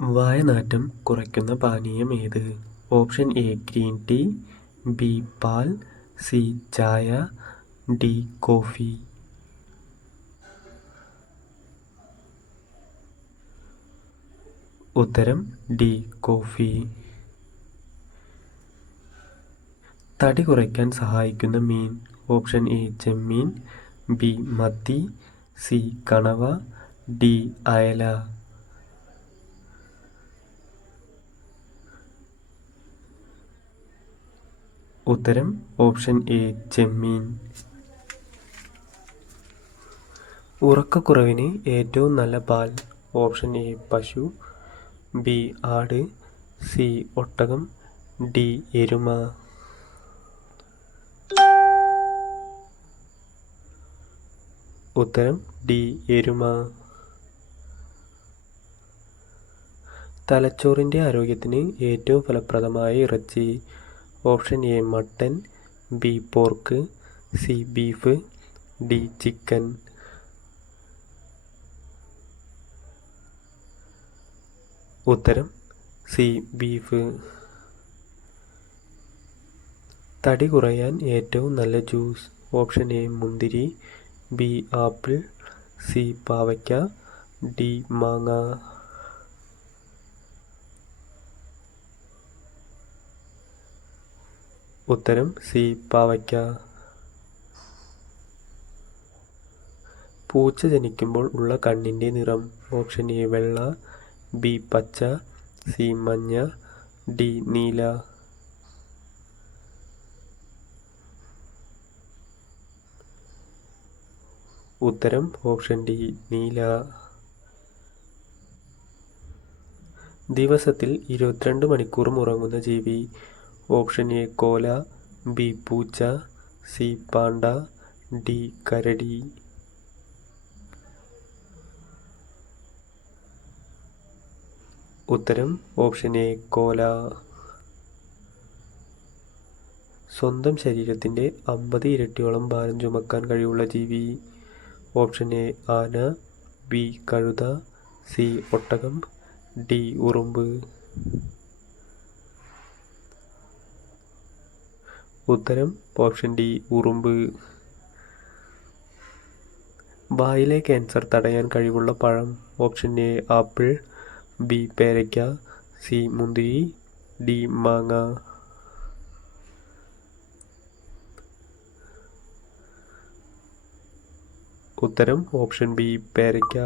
വായനാറ്റം കുറയ്ക്കുന്ന പാനീയം ഏത്? Option A green tea B പാൽ സി ചായ ഡി കോഫി. ഉത്തരം ഡി കോഫി. തടി കുറയ്ക്കാൻ സഹായിക്കുന്ന മീൻ. ഓപ്ഷൻ എ ചെമ്മീൻ ബി മത്തി സി കണവ ഡി അയല. ഉത്തരം ഓപ്ഷൻ എ ചെമ്മീൻ. ഉറക്കക്കുറവിന് ഏറ്റവും നല്ല പാൽ ഓപ്ഷൻ എ പശു. ബി ആട്. സി ഒട്ടകം. ഡി എരുമ. ഉത്തരം ഡി എരുമ. തലച്ചോറിന്റെ ആരോഗ്യത്തിന് ഏറ്റവും ഫലപ്രദമായ ഇറച്ചി. Option A mutton B pork C beef D chicken. ഉത്തരം സി ബീഫ്. തടി കുറയാൻ ഏറ്റവും നല്ല ജ്യൂസ് ഓപ്ഷൻ എ മുന്തിരി ബി ആപ്പിൾ സി പാവയ്ക്ക ഡി മാങ്ങ. ഉത്തരം സി പാവയ്ക്ക. പൂച്ച ജനിക്കുമ്പോൾ ഉള്ള കണ്ണിന്റെ നിറം. ഓപ്ഷൻ എ വെള്ള. ബി പച്ച. സി മഞ്ഞ. ഡി നീല. ഉത്തരം ഓപ്ഷൻ ഡി നീല. ദിവസത്തിൽ ഇരുപത്തിരണ്ട് മണിക്കൂറും ഉറങ്ങുന്ന ജീവി. ഓപ്ഷൻ എ കോല ബി പൂച്ച സി പാണ്ട ഡി കരടി. ഉത്തരം ഓപ്ഷൻ എ കോല. സ്വന്തം ശരീരത്തിന്റെ അമ്പത് ഇരട്ടിയോളം ഭാരം ചുമക്കാൻ കഴിവുള്ള ജീവി. ഓപ്ഷൻ എ ആന ബി കഴുത സി ഒട്ടകം ഡി ഉറുമ്പ്. ഉത്തരം ഓപ്ഷൻ ഡി ഉറുമ്പ്. വായിലെ ക്യാൻസർ തടയാൻ കഴിവുള്ള പഴം. ഓപ്ഷൻ എ ആപ്പിൾ ബി പേരയ്ക്ക. സി മുന്തിരി. ഡി മാങ്ങ. ഉത്തരം ഓപ്ഷൻ ബി പേരയ്ക്ക.